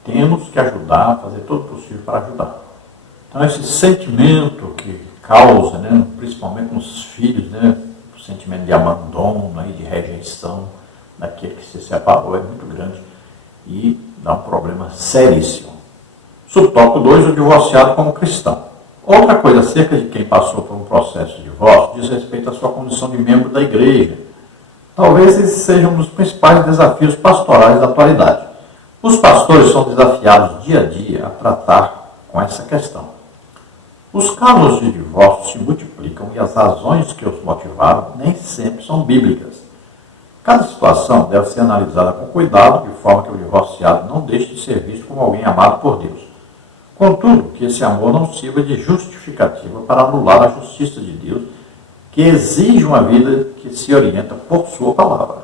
Temos que ajudar, fazer todo o possível para ajudar. Então esse sentimento que causa, né, principalmente nos filhos, né, o sentimento de abandono, aí, de rejeição daquele que se separou é muito grande e dá um problema seríssimo. Subtópico 2, o divorciado como cristão. Outra coisa acerca de quem passou por um processo de divórcio diz respeito à sua condição de membro da igreja. Talvez esse seja um dos principais desafios pastorais da atualidade. Os pastores são desafiados dia a dia a tratar com essa questão. Os casos de divórcio se multiplicam e as razões que os motivaram nem sempre são bíblicas. Cada situação deve ser analisada com cuidado, de forma que o divorciado não deixe de ser visto como alguém amado por Deus. Contudo, que esse amor não sirva de justificativa para anular a justiça de Deus, que exige uma vida que se orienta por sua palavra.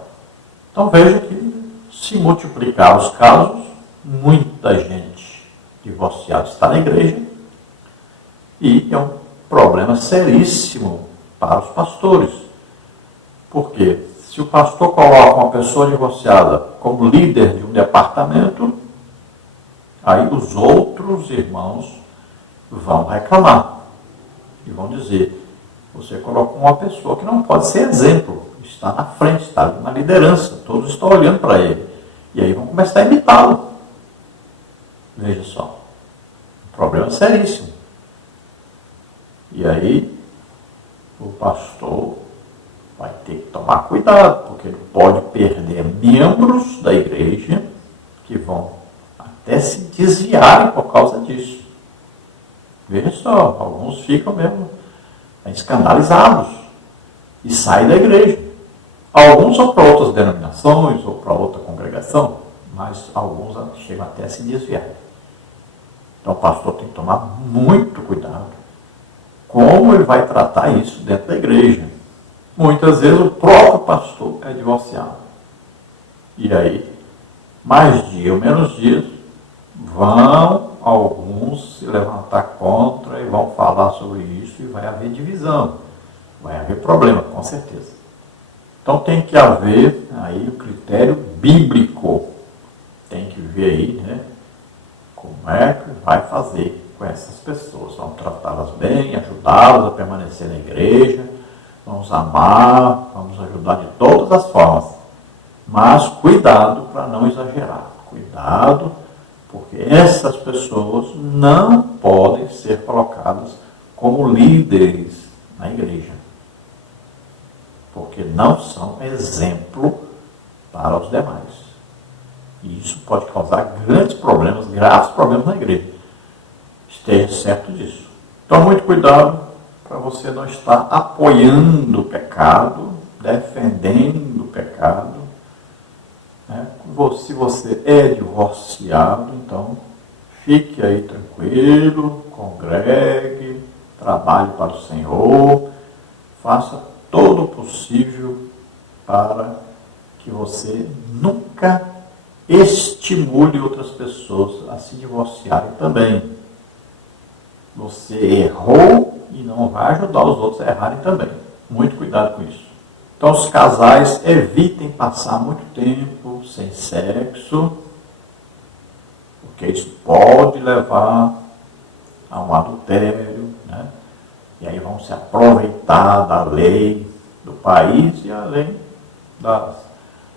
Então veja que, se multiplicar os casos, muita gente divorciada está na igreja, e é um problema seríssimo para os pastores. Porque se o pastor coloca uma pessoa divorciada como líder de um departamento, aí os outros irmãos vão reclamar e vão dizer: você colocou uma pessoa que não pode ser exemplo, está na frente, está na liderança, todos estão olhando para ele. E aí vão começar a imitá-lo. Veja só, um problema seríssimo. E aí o pastor vai ter que tomar cuidado, porque ele pode perder membros da igreja que vão até se desviarem por causa disso. Veja só, alguns ficam mesmo escandalizados e saem da igreja. Alguns são para outras denominações ou para outra congregação, mas alguns chegam até a se desviar. Então o pastor tem que tomar muito cuidado como ele vai tratar isso dentro da igreja. Muitas vezes o próprio pastor é divorciado. E aí, mais dia ou menos dias, vão alguns se levantar contra e vão falar sobre isso e vai haver divisão. Vai haver problema, com certeza. Então tem que haver aí o critério bíblico. Tem que ver aí, né, como é que vai fazer com essas pessoas. Vamos tratá-las bem, ajudá-las a permanecer na igreja, vamos amar, vamos ajudar de todas as formas. Mas cuidado para não exagerar. Cuidado, porque essas pessoas não podem ser colocadas como líderes na igreja. Porque não são exemplo para os demais. E isso pode causar grandes problemas, graves problemas na igreja. Esteja certo disso. Então, muito cuidado para você não estar apoiando o pecado, defendendo o pecado. Né? Se você é divorciado, então fique aí tranquilo, congregue, trabalhe para o Senhor, faça todo o possível para que você nunca estimule outras pessoas a se divorciarem também. Você errou e não vai ajudar os outros a errarem também. Muito cuidado com isso. Então, os casais evitem passar muito tempo sem sexo, porque isso pode levar a um adultério, né? E aí vão se aproveitar da lei do país e além das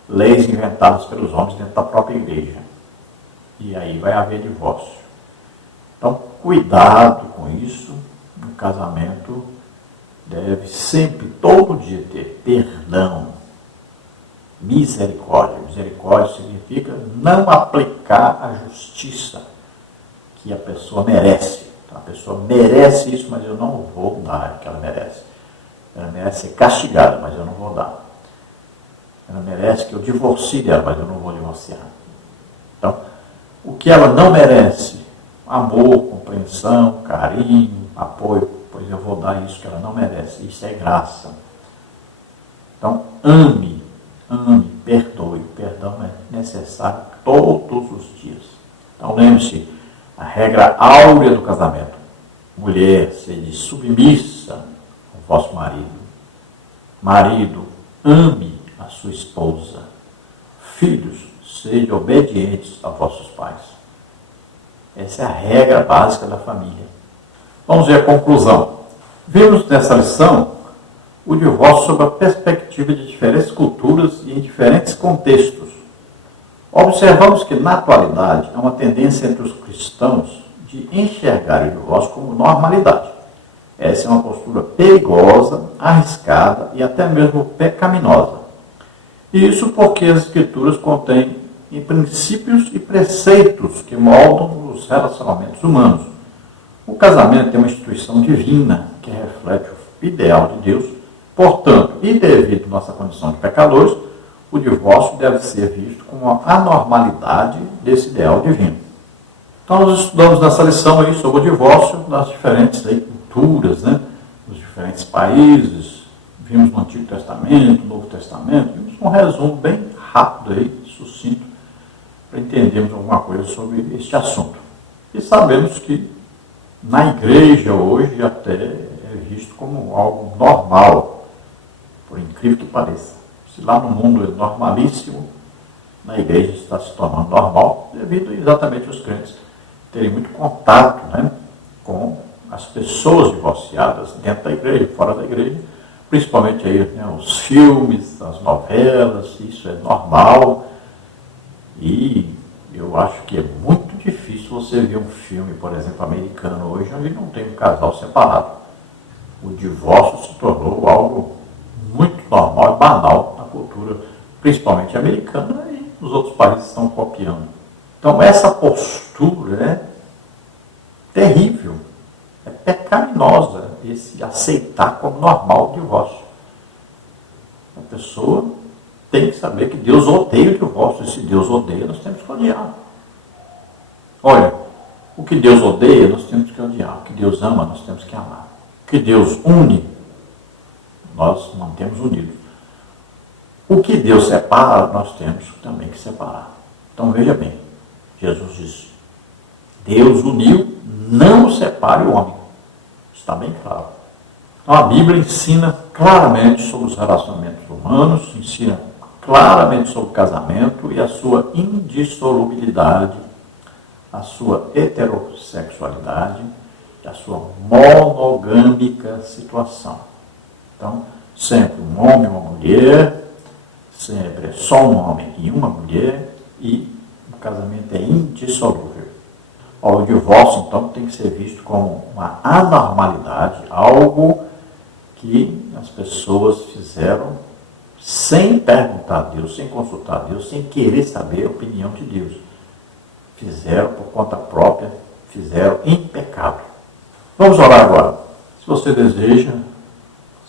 leis inventadas pelos homens dentro da própria igreja. E aí vai haver divórcio. Então, cuidado com isso. No casamento deve sempre, todo dia, ter perdão, misericórdia. Misericórdia significa não aplicar a justiça que a pessoa merece. Então, a pessoa merece isso, mas eu não vou dar o que ela merece. Ela merece ser castigada, mas eu não vou dar. Ela merece que eu divorcie dela, mas eu não vou divorciar. Então, o que ela não merece, amor, compreensão, carinho, apoio, pois eu vou dar isso que ela não merece. Isso é graça. Então, ame, perdoe. Perdão é necessário todos os dias. Então, lembre-se, a regra áurea do casamento. Mulher, sede submissa ao vosso marido. Marido, ame a sua esposa. Filhos, sede obedientes a vossos pais. Essa é a regra básica da família. Vamos ver a conclusão. Vimos nessa lição o divórcio sob a perspectiva de diferentes culturas e em diferentes contextos. Observamos que, na atualidade, há uma tendência entre os cristãos de enxergar o divórcio como normalidade. Essa é uma postura perigosa, arriscada e até mesmo pecaminosa. E isso porque as Escrituras contêm princípios e preceitos que moldam os relacionamentos humanos. O casamento é uma instituição divina que reflete o ideal de Deus. Portanto, e devido à nossa condição de pecadores, o divórcio deve ser visto como uma anormalidade desse ideal divino. Então, nós estudamos nessa lição aí sobre o divórcio nas diferentes culturas, nos diferentes países. Vimos no Antigo Testamento, no Novo Testamento. Vimos um resumo bem rápido aí, sucinto, para entendermos alguma coisa sobre este assunto. E sabemos que na igreja hoje até é visto como algo normal, por incrível que pareça. Se lá no mundo é normalíssimo, na igreja está se tornando normal, devido exatamente aos crentes terem muito contato com as pessoas divorciadas dentro da igreja, fora da igreja, principalmente aí, os filmes, as novelas, isso é normal. E eu acho que é muito difícil você ver um filme, por exemplo, americano hoje, onde não tem um casal separado. O divórcio se tornou algo muito normal e banal na cultura, principalmente americana, e os outros países estão copiando. Então, essa postura é terrível, é pecaminosa, esse aceitar como normal o divórcio. A pessoa tem que saber que Deus odeia o divórcio, e se Deus odeia, nós temos que odiar. Olha, o que Deus odeia, nós temos que odiar. O que Deus ama, nós temos que amar. O que Deus une, nós mantemos unidos. O que Deus separa, nós temos também que separar. Então veja bem, Jesus disse, Deus uniu, não separe o homem. Está bem claro. Então a Bíblia ensina claramente sobre os relacionamentos humanos, ensina claramente sobre o casamento e a sua indissolubilidade, a sua heterossexualidade, a sua monogâmica situação. Então, sempre um homem e uma mulher, sempre é só um homem e uma mulher, e o casamento é indissolúvel. O divórcio, então, tem que ser visto como uma anormalidade, algo que as pessoas fizeram sem perguntar a Deus, sem consultar a Deus, sem querer saber a opinião de Deus. Fizeram por conta própria, fizeram em pecado. Vamos orar agora. Se você deseja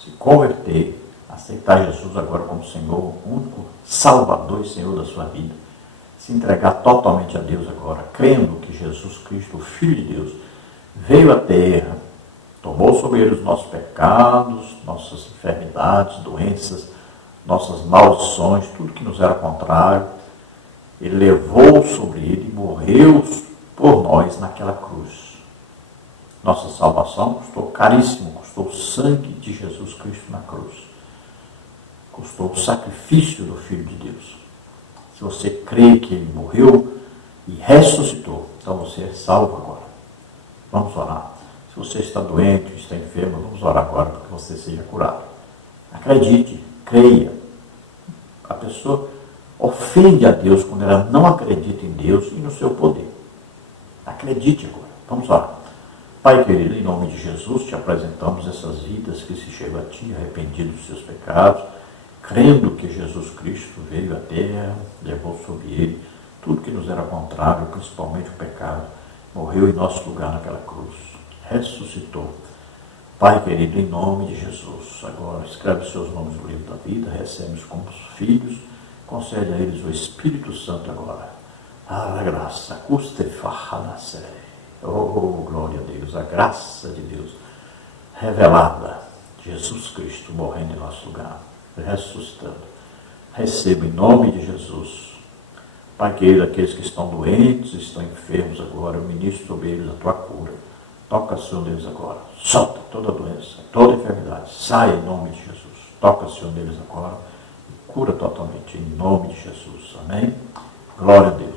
se converter, aceitar Jesus agora como Senhor, o único Salvador e Senhor da sua vida, se entregar totalmente a Deus agora, crendo que Jesus Cristo, o Filho de Deus, veio à terra, tomou sobre ele os nossos pecados, nossas enfermidades, doenças, nossas maldições, tudo que nos era contrário. Ele levou sobre ele e morreu por nós naquela cruz. Nossa salvação custou caríssimo, custou o sangue de Jesus Cristo na cruz. Custou o sacrifício do Filho de Deus. Se você crê que ele morreu e ressuscitou, então você é salvo agora. Vamos orar. Se você está doente, está enfermo, vamos orar agora para que você seja curado. Acredite, creia. A pessoa ofende a Deus quando ela não acredita em Deus e no seu poder. Acredite agora. Vamos orar. Pai querido, em nome de Jesus, te apresentamos essas vidas que se chegam a ti, arrependidos dos seus pecados, crendo que Jesus Cristo veio à terra, levou sobre ele tudo que nos era contrário, principalmente o pecado, morreu em nosso lugar naquela cruz, ressuscitou. Pai querido, em nome de Jesus, agora escreve seus nomes no livro da vida, recebe-os como filhos, concede a eles o Espírito Santo agora. A graça, custe farranacé. Oh, glória a Deus, a graça de Deus revelada, Jesus Cristo morrendo em nosso lugar, ressuscitando. Receba em nome de Jesus. Pai querido, aqueles que estão doentes, estão enfermos agora, eu ministro sobre eles a tua cura. Toca, Senhor Deus, agora. Solta toda doença, toda enfermidade. Sai em nome de Jesus. Toca, Senhor Deus, agora. E cura totalmente em nome de Jesus. Amém? Glória a Deus.